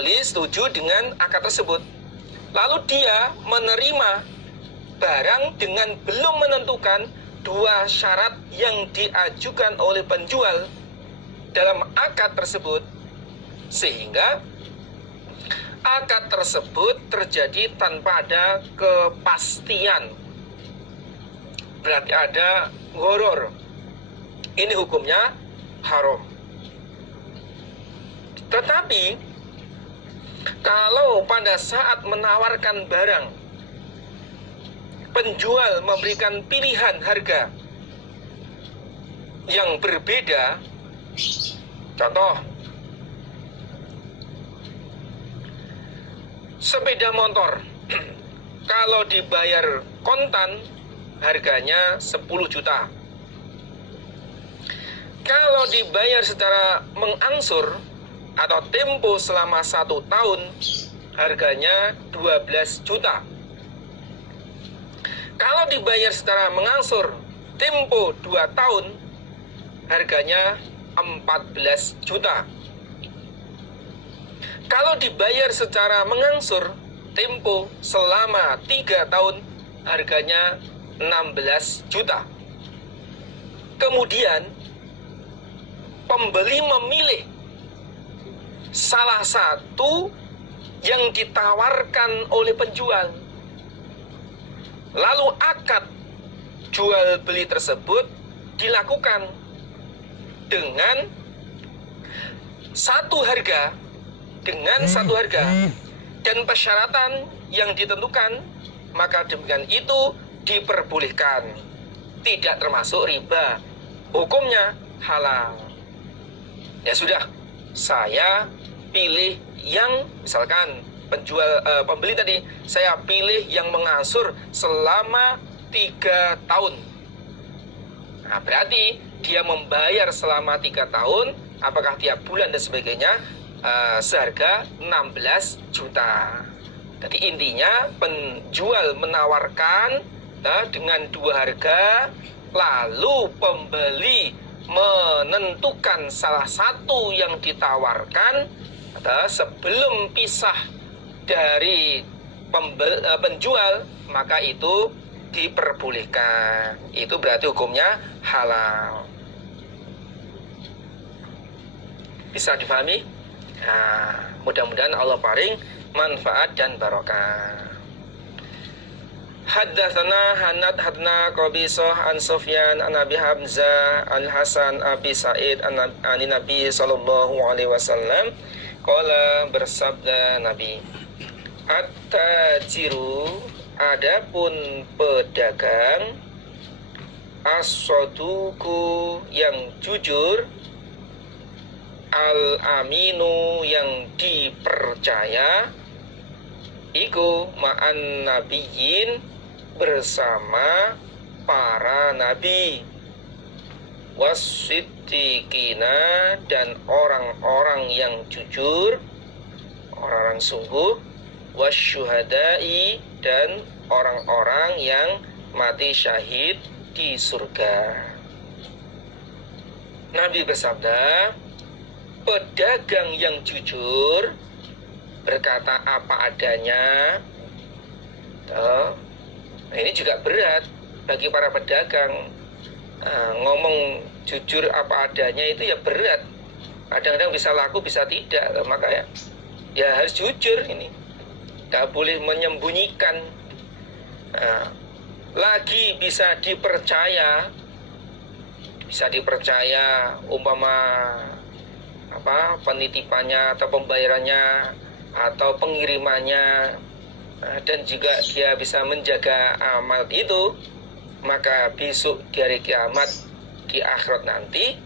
pembeli setuju dengan akad tersebut. Lalu dia menerima barang dengan belum menentukan dua syarat yang diajukan oleh penjual dalam akad tersebut, sehingga akad tersebut terjadi tanpa ada kepastian. Berarti ada gharar. Ini hukumnya haram. Tetapi kalau pada saat menawarkan barang, penjual memberikan pilihan harga yang berbeda, contoh sepeda motor, kalau dibayar kontan harganya 10 juta. Kalau dibayar secara mengangsur atau tempo selama 1 tahun, harganya 12 juta. Kalau dibayar secara mengangsur tempo 2 tahun, harganya 14 juta. Kalau dibayar secara mengangsur tempo selama 3 tahun, harganya 16 juta. Kemudian pembeli memilih salah satu yang ditawarkan oleh penjual. Lalu akad jual beli tersebut dilakukan dengan satu harga, dan persyaratan yang ditentukan, maka demikian itu diperbolehkan, tidak termasuk riba, hukumnya halal. Ya sudah, saya pilih yang, misalkan pembeli tadi, saya pilih yang mengangsur selama 3 tahun. Nah, berarti dia membayar selama 3 tahun, apakah tiap bulan dan sebagainya, seharga 16 juta. Jadi intinya penjual menawarkan dengan 2 harga, lalu pembeli menentukan salah satu yang ditawarkan sebelum pisah dari penjual, maka itu diperbolehkan. Itu berarti hukumnya halal. Bisa difahami? Nah, mudah-mudahan Allah paring manfaat dan barokah. Haddatsana hadna Qabisah an Sufyan an Abi Hamzah an Hasan Abi Sa'id an Nabi sallallahu alaihi wasallam qala, bersabda Nabi, at-tajiru, adapun pedagang, as-saduku, yang jujur, al-aminu, yang dipercaya, iku ma'an nabiyyin, bersama para nabi, wasiddiqina, dan orang-orang yang jujur, orang-orang sungguh, wasyuhada'i, dan orang-orang yang mati syahid di surga. Nabi bersabda, pedagang yang jujur berkata apa adanya. Nah, ini juga berat bagi para pedagang. Ngomong jujur apa adanya itu ya berat. Kadang-kadang bisa laku, bisa tidak. Maka ya harus jujur ini. Gak boleh menyembunyikan. Lagi bisa dipercaya. Bisa dipercaya, umpama penitipannya atau pembayarannya atau pengirimannya, dan juga dia bisa menjaga amal itu, maka besok di hari kiamat, di akhirat nanti,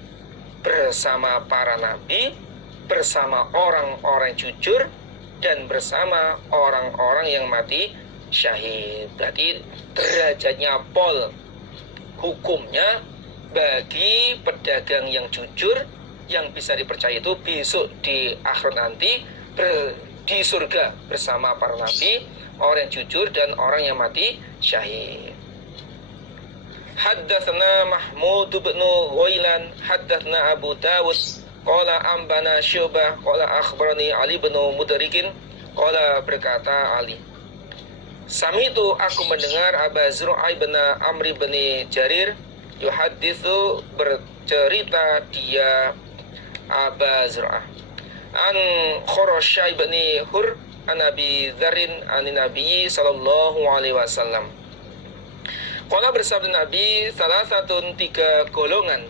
bersama para nabi, bersama orang-orang jujur, dan bersama orang-orang yang mati syahid. Berarti derajatnya pol, hukumnya bagi pedagang yang jujur, yang bisa dipercaya itu besok di akhirat nanti di surga bersama para nabi, orang yang jujur, dan orang yang mati syahid. Haddatsana Mahmud bin Ghailan, haddatsana Abu Dawud Qala ambana Syu'bah qala akhbarani Ali bin Mudrikin qala berkata Ali, Sami'tu aku mendengar Aba Zur'ah bin Amr bin Jarir yuhaditsu bercerita dia Aba Zur'ah an Khurasyai bin Hur an Abi Dzarrin an Nabi sallallahu alaihi wasallam. Qala bersabda Nabi, salah satu 3 golongan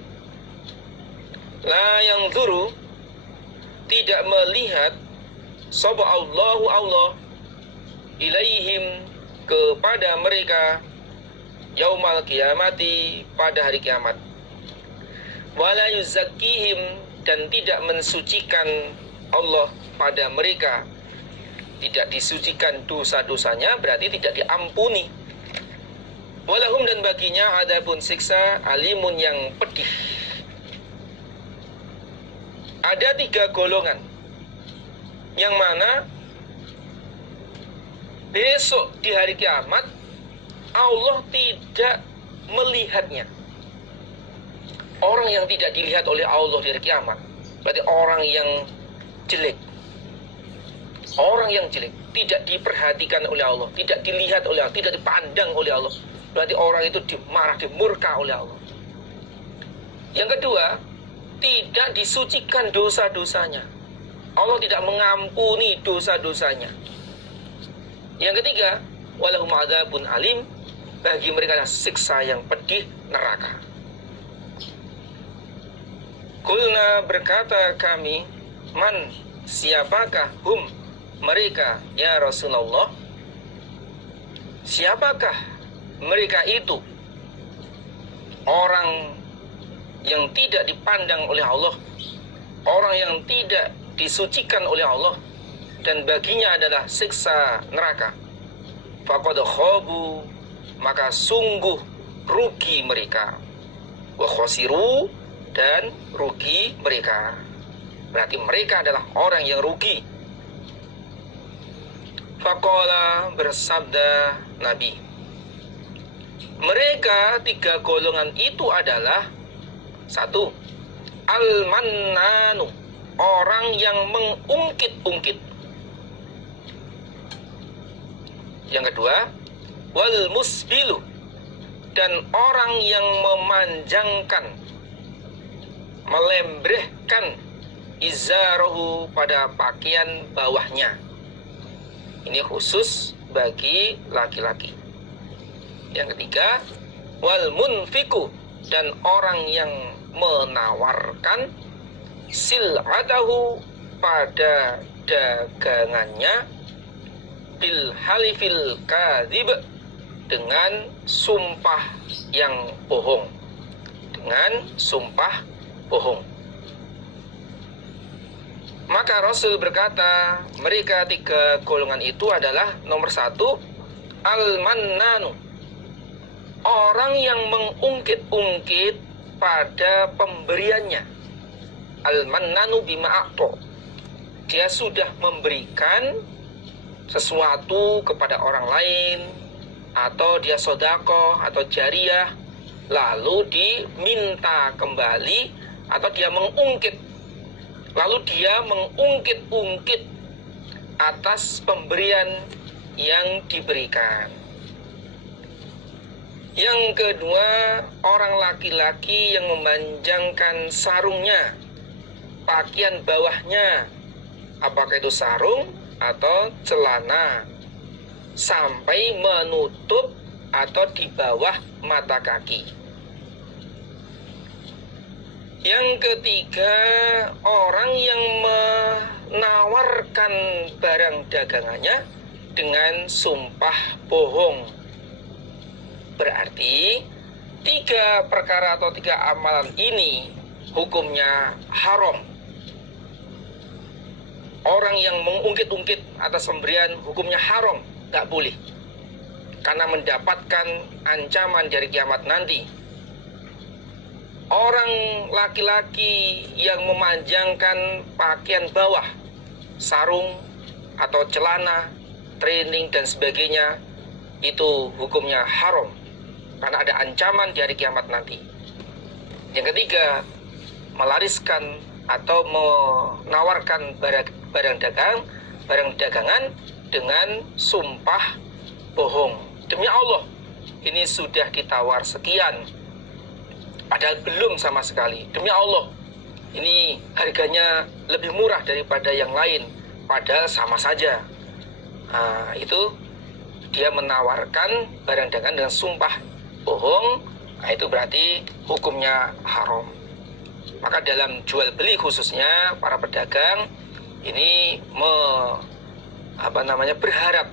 la yang zuru tidak melihat sapa Allahu Allah ilaihim kepada mereka yaumal kiamati pada hari kiamat, wala yuzakkihim dan tidak mensucikan Allah pada mereka, tidak disucikan dosa-dosanya, berarti tidak diampuni. Walahum dan baginya adapun siksa alimun yang pedih. Ada 3 golongan yang mana besok di hari kiamat Allah tidak melihatnya. Orang yang tidak dilihat oleh Allah di hari kiamat berarti orang yang jelek. Orang yang jelek, tidak diperhatikan oleh Allah, tidak dilihat oleh Allah, tidak dipandang oleh Allah, berarti orang itu dimarah, dimurka oleh Allah. Yang kedua, tidak disucikan dosa-dosanya. Allah tidak mengampuni dosa-dosanya. Yang ketiga, walahum adzabun alim, bagi mereka ada siksa yang pedih, neraka. Kulna berkata kami, man siapakah hum mereka ya Rasulullah? Siapakah mereka itu? Orang yang tidak dipandang oleh Allah, orang yang tidak disucikan oleh Allah, dan baginya adalah siksa neraka. Faqad khabu, maka sungguh rugi mereka. Wa khasiru, dan rugi mereka. Berarti mereka adalah orang yang rugi. Faqala bersabda Nabi, mereka 3 golongan itu adalah 1. Al-mannanu, orang yang mengungkit-ungkit. Yang kedua, wal musbilu, dan orang yang memanjangkan, melembrehkan izarahu pada pakaian bawahnya. Ini khusus bagi laki-laki. Yang ketiga, wal munfiku, dan orang yang menawarkan sil'atahu pada dagangannya bil halifil kadzib, dengan sumpah yang bohong. Dengan sumpah bohong. Maka Rasul berkata, mereka 3 golongan itu adalah nomor 1, al-mannanu, orang yang mengungkit-ungkit pada pemberiannya. Al-mannanu bima'ato, dia sudah memberikan sesuatu kepada orang lain, atau dia sedekah atau jariah, lalu diminta kembali, atau dia mengungkit, lalu dia mengungkit-ungkit atas pemberian yang diberikan. Yang kedua, orang laki-laki yang memanjangkan sarungnya, pakaian bawahnya, apakah itu sarung atau celana, sampai menutup atau di bawah mata kaki. Yang ketiga, orang yang menawarkan barang dagangannya dengan sumpah bohong. Berarti 3 perkara atau 3 amalan ini hukumnya haram. Orang yang mengungkit-ungkit atas pemberian hukumnya haram, gak boleh, karena mendapatkan ancaman dari kiamat nanti. Orang laki-laki yang memanjangkan pakaian bawah, sarung atau celana, training dan sebagainya, itu hukumnya haram, karena ada ancaman di hari kiamat nanti. Yang ketiga, melariskan atau menawarkan barang dagangan dengan sumpah bohong. Demi Allah, ini sudah ditawar sekian, padahal belum sama sekali. Demi Allah, ini harganya lebih murah daripada yang lain, padahal sama saja. Nah, itu dia menawarkan barang dagangan dengan sumpah bohong. Nah, itu berarti hukumnya haram. Maka dalam jual beli khususnya para pedagang ini berharap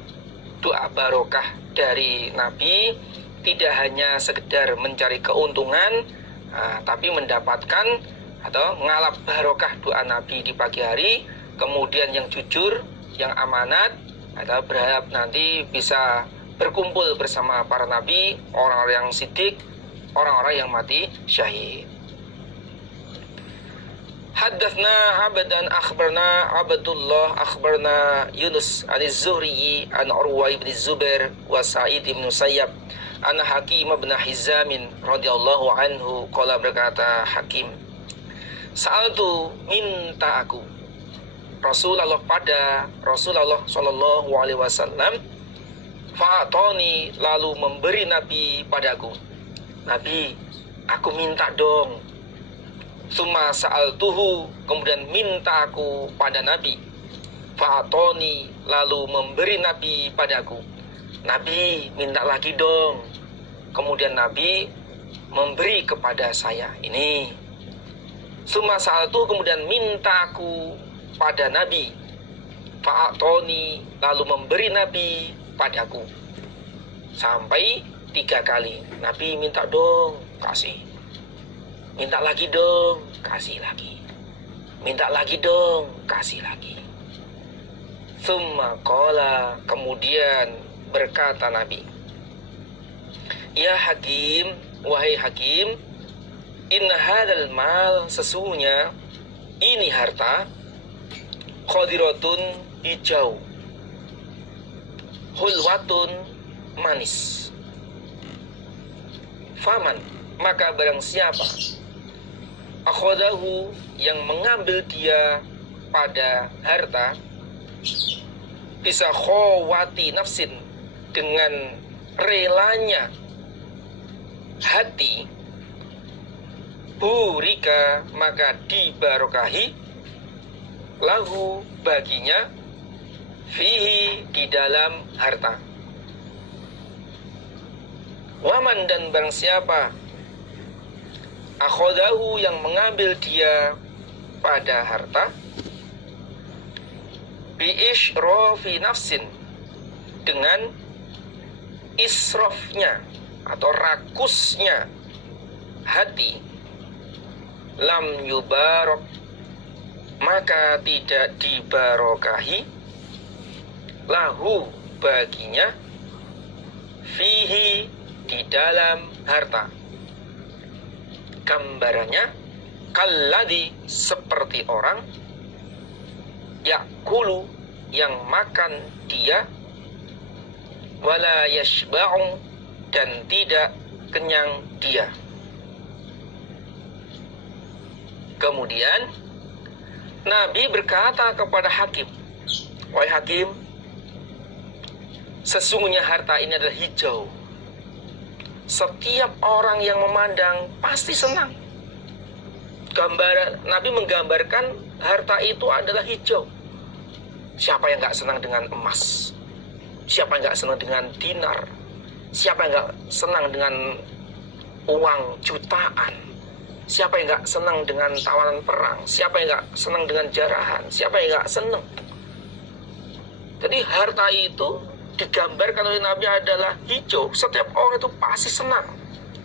doa barokah dari Nabi, tidak hanya sekedar mencari keuntungan, tapi mendapatkan atau mengalap barokah doa Nabi di pagi hari, kemudian yang jujur, yang amanat, atau berharap nanti bisa berkumpul bersama para nabi, orang-orang yang siddiq, orang-orang yang mati syahid. Haddatsna Abdan akhbarna Abdullah akhbarna Yunus an-Zuhri an Urwa bin Zubair wa Sa'id bin Musayyab an Hakim bin Hizam radhiyallahu anhu qala, berkata Hakim, sa'altu, minta aku Rasulullah pada Rasulullah sallallahu alaihi wasallam, fa'atoni, lalu memberi Nabi padaku. Nabi, aku minta dong. Summa sa'altuhu, kemudian minta aku pada Nabi. Fa'atoni, lalu memberi Nabi padaku. Nabi, minta lagi dong. Kemudian Nabi memberi kepada saya. Ini. Summa sa'altuhu, kemudian minta aku pada Nabi. Fa'atoni, lalu memberi Nabi padaku. Sampai 3 kali. Nabi, minta dong, kasih. Minta lagi dong, kasih lagi. Minta lagi dong, kasih lagi. Tsumma qala, kemudian berkata Nabi, ya Hakim, wahai Hakim, inna hadzal mal, sesungguhnya ini harta, khadiratun, hijau, hulwatun, manis. Faman, maka barang siapa akhadahu, yang mengambil dia pada harta, bisa khawati nafsin, dengan relanya hati, burika, maka dibarokahi, lahu, baginya, fihi, di dalam harta. Waman, dan barang siapa akhadahu, yang mengambil dia pada harta, bi'ishrafi nafsin, dengan israfnya atau rakusnya hati, lam yubarok, maka tidak dibarokahi, lahu, baginya, fihi, di dalam harta. Gambarannya, kalladhi, seperti orang, yakulu, yang makan dia, wala yashba'u, dan tidak kenyang dia. Kemudian Nabi berkata kepada Hakim, wahai Hakim, sesungguhnya harta ini adalah hijau. Setiap orang yang memandang pasti senang. Nabi menggambarkan harta itu adalah hijau. Siapa yang gak senang dengan emas? Siapa yang gak senang dengan dinar? Siapa yang gak senang dengan uang jutaan? Siapa yang gak senang dengan tawanan perang? Siapa yang gak senang dengan jarahan? Siapa yang gak senang? Jadi harta itu digambarkan oleh Nabi adalah hijau. Setiap orang itu pasti senang.